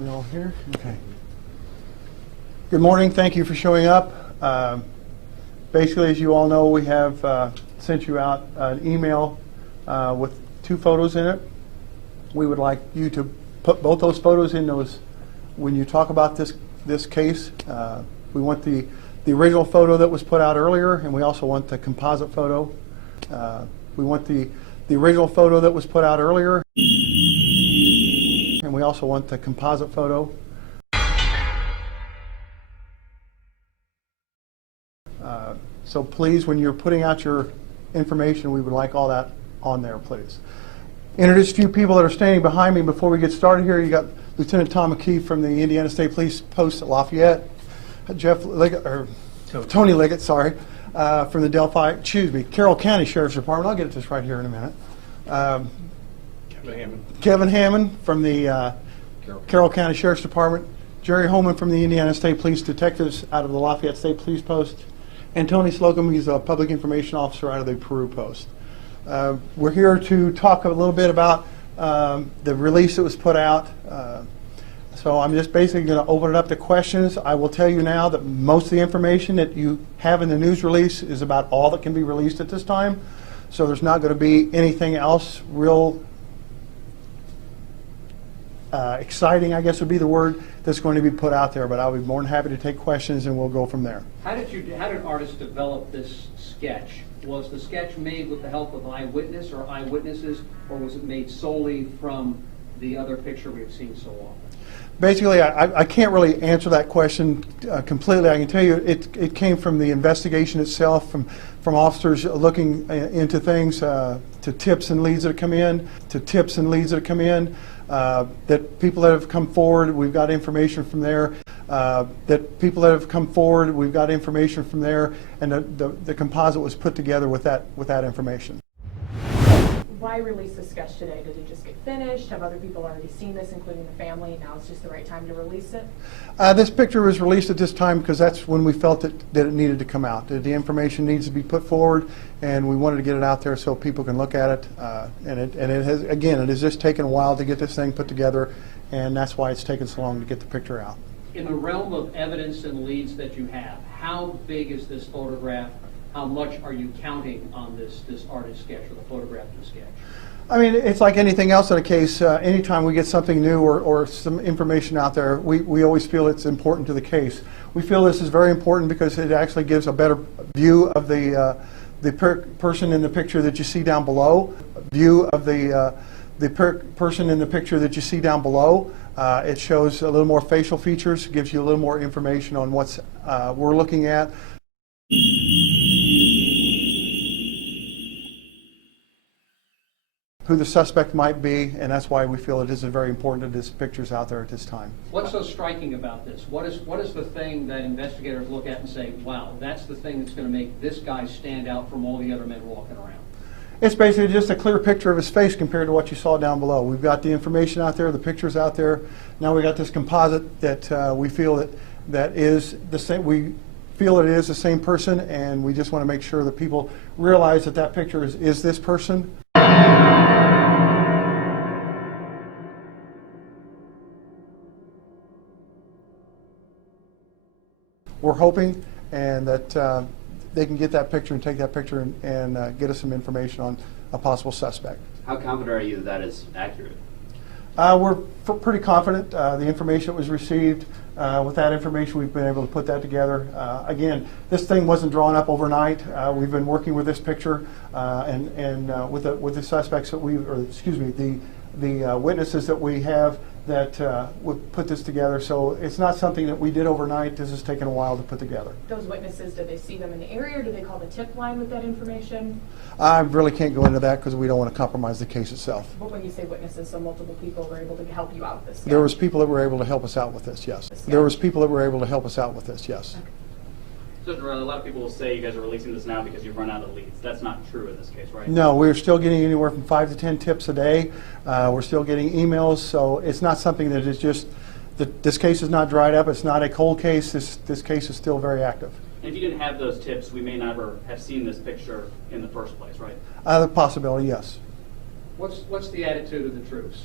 We all here? Okay. Good morning. Thank you for showing up. Basically, as you all know, we have sent you out an email with 2 photos in it. We would like you to put both those photos in those when you talk about this case. We want the original photo that was put out earlier, and we also want the composite photo. We want the original photo that was put out earlier, and we also want the composite photo. So please, when you're putting out your information, we would like all that on there, please. Introduce a few people that are standing behind me before we get started here. You got Lieutenant Tom McKee from the Indiana State Police Post at Lafayette, Tony Liggett, sorry, from the Delphi, Carroll County Sheriff's Department. I'll get to this right here in a minute. Kevin Hammond from the Carroll County Sheriff's Department. Jerry Holman from the Indiana State Police Detectives out of the Lafayette State Police Post. And Tony Slocum, he's a public information officer out of the Peru Post. We're here to talk a little bit about the release that was put out. So I'm just basically going to open it up to questions. I will tell you now that most of the information that you have in the news release is about all that can be released at this time. So there's not going to be anything else real exciting, I guess would be the word, that's going to be put out there. But I'll be more than happy to take questions, and we'll go from there. How did artists develop this sketch? Was the sketch made with the help of eyewitness or eyewitnesses, or was it made solely from the other picture we've seen so often? Basically, I can't really answer that question completely. I can tell you it came from the investigation itself, from officers looking into things, to tips and leads that come in, that people that have come forward, we've got information from there. And the composite was put together with that information. Why release the sketch today? Did it just get finished? Have other people already seen this, including the family? Now it's just the right time to release it? This picture was released at this time because that's when we felt that it needed to come out. The information needs to be put forward, and we wanted to get it out there so people can look at it. And it has just taken a while to get this thing put together, and that's why it's taken so long to get the picture out. In the realm of evidence and leads that you have, how big is this photograph? How much are you counting on this artist sketch or the photograph of the sketch? I mean, it's like anything else in a case. Anytime we get something new or some information out there, we always feel it's important to the case. We feel this is very important because it actually gives a better view of the person in the picture that you see down below. It shows a little more facial features, gives you a little more information on what's we're looking at. Who the suspect might be, and that's why we feel it is very important that this picture's out there at this time. What's so striking about this? What is the thing that investigators look at and say, wow, that's the thing that's going to make this guy stand out from all the other men walking around? It's basically just a clear picture of his face compared to what you saw down below. We've got the information out there, the picture's out there. Now we got this composite that we feel that is the same. We feel it is the same person, and we just want to make sure that people realize that picture is this person. We're hoping and that they can get that picture and take that picture and get us some information on a possible suspect. How confident are you that is accurate? We're pretty confident. The information that was received, with that information, we've been able to put that together. Again, this thing wasn't drawn up overnight. We've been working with this picture and with the suspects that the witnesses that we have that would put this together. So it's not something that we did overnight. This has taken a while to put together. Those witnesses, did they see them in the area, or did they call the tip line with that information? I really can't go into that because we don't want to compromise the case itself. But when you say witnesses, so multiple people were able to help you out with this? There was people that were able to help us out with this, yes. So a lot of people will say you guys are releasing this now because you've run out of leads. That's not true in this case, right? No, we're still getting anywhere from 5 to 10 tips a day. We're still getting emails, so it's not something that is just, this case is not dried up. It's not a cold case. This case is still very active. And if you didn't have those tips, we may never have seen this picture in the first place, right? The possibility, yes. What's the attitude of the troops?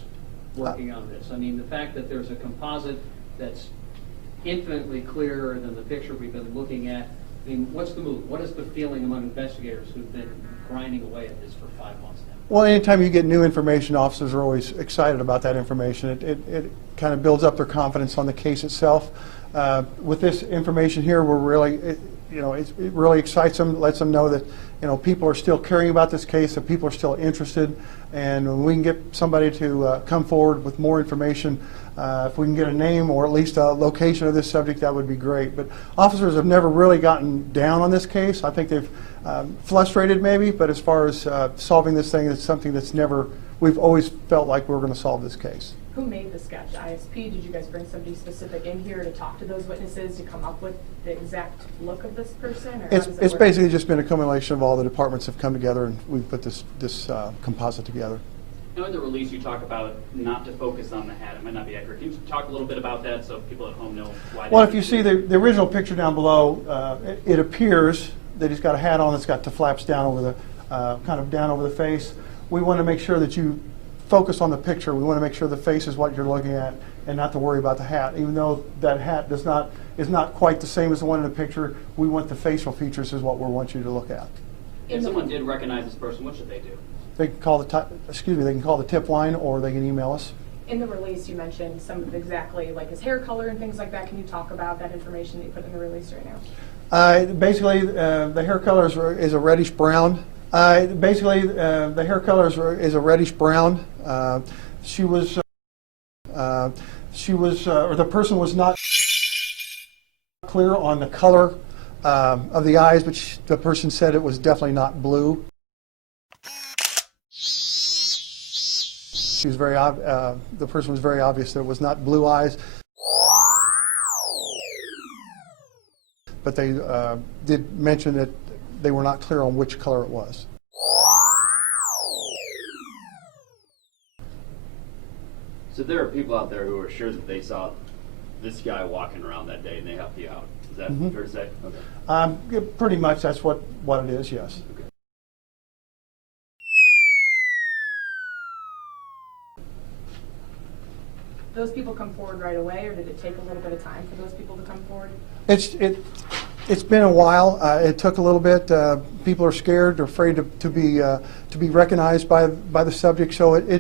working on this? I mean, the fact that there's a composite that's infinitely clearer than the picture we've been looking at, I mean, what's the move? What is the feeling among investigators who've been grinding away at this for 5 months now? Well, anytime you get new information, officers are always excited about that information. It kind of builds up their confidence on the case itself. With this information here, we're really, it really excites them, lets them know that, people are still caring about this case, that people are still interested, and when we can get somebody to come forward with more information, if we can get a name or at least a location of this subject, that would be great. But officers have never really gotten down on this case. I think they've frustrated maybe, but as far as solving this thing, it's something that's we've always felt like we're going to solve this case. Who made the sketch? ISP? Did you guys bring somebody specific in here to talk to those witnesses to come up with the exact look of this person? Or It's basically just been a accumulation of all the departments have come together and we've put this composite together. Now in the release you talk about not to focus on the hat. It might not be accurate. Can you talk a little bit about that so people at home know why? Well, if you see the original picture down below, it appears that he's got a hat on that's got the flaps down over the kind of down over the face. We want to make sure that you focus on the picture. We want to make sure the face is what you're looking at and not to worry about the hat. Even though that hat is not quite the same as the one in the picture, we want the facial features is what we want you to look at. If someone did recognize this person, what should they do? They can call they can call the tip line or they can email us. In the release, you mentioned some of exactly like his hair color and things like that. Can you talk about that information that you put in the release right now? Basically, the hair color is a reddish brown. Basically, the hair color is a reddish brown. Or the person was not clear on the color of the eyes, but the person said it was definitely not blue. She was the person was very obvious that it was not blue eyes. But they did mention that they were not clear on which color it was. So there are people out there who are sure that they saw this guy walking around that day and they helped you out. Is that fair to say? Okay. Pretty much that's what it is, yes. Okay. Those people come forward right away, or did it take a little bit of time for those people to come forward? It's been a while. It took a little bit. People are scared, they're afraid to be recognized by the subject. So it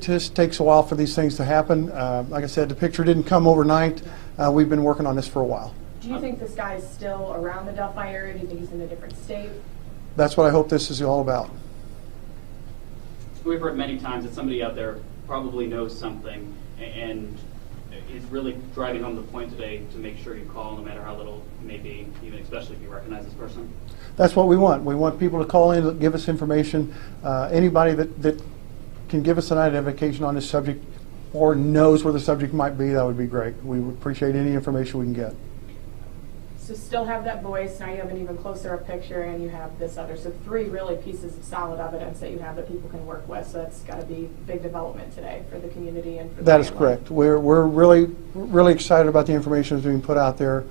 just takes a while for these things to happen. Like I said, the picture didn't come overnight. We've been working on this for a while. Do you think this guy is still around the Delphi area? Do you think he's in a different state? That's what I hope this is all about. We've heard many times that somebody out there probably knows something and is really driving home the point today to make sure you call no matter how little it may be, even especially if you recognize this person. That's what we want. We want people to call in, give us information. Anybody that can give us an identification on this subject or knows where the subject might be, that would be great. We would appreciate any information we can get. So still have that voice, now you have an even closer up picture, and you have this other. So 3 really pieces of solid evidence that you have that people can work with. So that's got to be big development today for the community and for the That is family. correct. We're really excited about the information that's being put out there.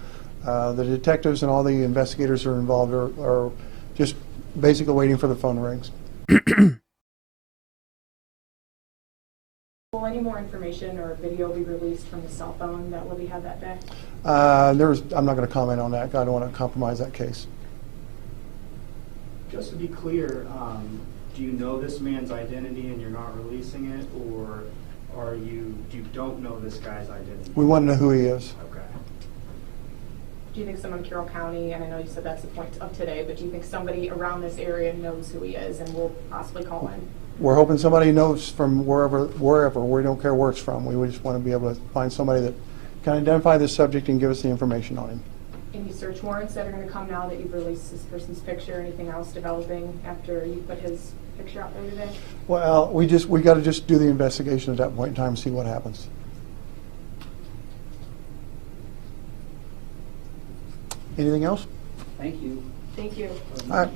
The detectives and all the investigators who are involved are just basically waiting for the phone rings. Will any more information or video be released from the cell phone that Libby had that day? I'm not going to comment on that. I don't want to compromise that case. Just to be clear, do you know this man's identity and you're not releasing it, or you don't know this guy's identity? We want to know who he is. Okay. Do you think someone in Carroll County, and I know you said that's the point of today, but do you think somebody around this area knows who he is and will possibly call in? We're hoping somebody knows from wherever. We don't care where it's from. We just want to be able to find somebody that can identify this subject and give us the information on him. Any search warrants that are going to come now that you've released this person's picture? Anything else developing after you put his picture out there today? Well, we got to just do the investigation at that point in time and see what happens. Anything else? Thank you. Thank you. All right.